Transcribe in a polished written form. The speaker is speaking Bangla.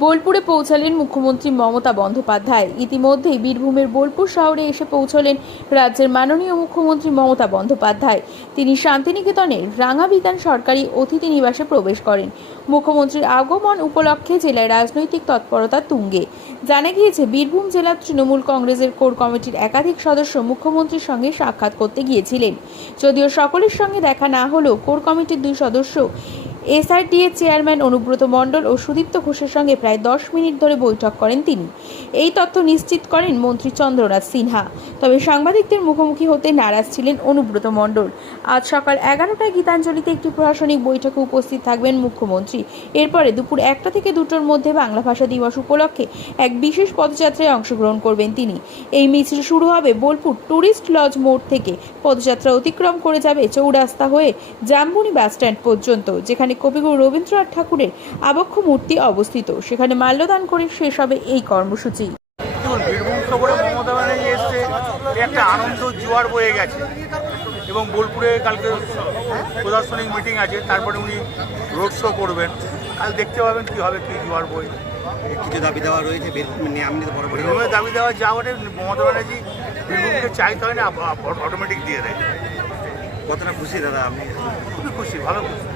বোলপুরে পৌঁছালেন মুখ্যমন্ত্রী মমতা বন্দ্যোপাধ্যায়। ইতিমধ্যেই বীরভূমের বোলপুর শহরে এসে পৌঁছলেন রাজ্যের মাননীয় মুখ্যমন্ত্রী মমতা বন্দ্যোপাধ্যায়। তিনি শান্তিনিকেতনের রাঙাবিতান সরকারি অতিথি নিবাসে প্রবেশ করেন। মুখ্যমন্ত্রীর আগমন উপলক্ষে জেলায় রাজনৈতিক তৎপরতা তুঙ্গে। জানা গিয়েছে, বীরভূম জেলা তৃণমূল কংগ্রেসের কোর কমিটির একাধিক সদস্য মুখ্যমন্ত্রীর সঙ্গে সাক্ষাৎ করতে গিয়েছিলেন। যদিও সকলের সঙ্গে দেখা না হলেও কোর কমিটির দুই সদস্য এসআরডিএ চেয়ারম্যান অনুব্রত মণ্ডল ও সুদীপ্ত ঘোষের সঙ্গে প্রায় 10 মিনিট ধরে বৈঠক করেন তিনি। এই তথ্য নিশ্চিত করেন মন্ত্রী চন্দ্রনাথ সিনহা। তবে সাংবাদিকদের মুখোমুখি হতে নারাজ ছিলেন অনুব্রত মণ্ডল। আজ সকাল 11টায় গীতাঞ্জলিতে একটি প্রশাসনিক বৈঠকে উপস্থিত থাকবেন মুখ্যমন্ত্রী। এরপরে দুপুর 1টা থেকে 2টোর মধ্যে বাংলা ভাষা দিবস উপলক্ষে এক বিশেষ পদযাত্রায় অংশগ্রহণ করবেন তিনি। এই মিছিল শুরু হবে বোলপুর টুরিস্ট লজ মোড় থেকে। পদযাত্রা অতিক্রম করে যাবে চৌরাস্তা হয়ে জামবনি বাসস্ট্যান্ড পর্যন্ত, যেখানে কবিগুরু রবীন্দ্রনাথ ঠাকুরের আবক্ষ মূর্তি অবস্থিত। সেখানে মাল্যদান করে শেষ হবে এই কর্মসূচি। বীরভূম শহরে মমতা ব্যানার্জি এসছে, একটা আনন্দ জোয়ার বয়ে গেছে এবং বোলপুরে কালকে প্রশাসনিক মিটিং আছে, তারপরে উনি রোড শো করবেন। কাল দেখতে পাবেন কী হবে, কী জোয়ার বই। কিছু দাবি দেওয়া রয়েছে বীরভূমের দাবি দেওয়া যা ওঠে মমতা ব্যানার্জি বীরভূমকে চাইতে হয় না, অটোমেটিক দিয়ে দেয়। কতটা খুশি দাদা আপনি? খুবই খুশি, ভালো খুশি।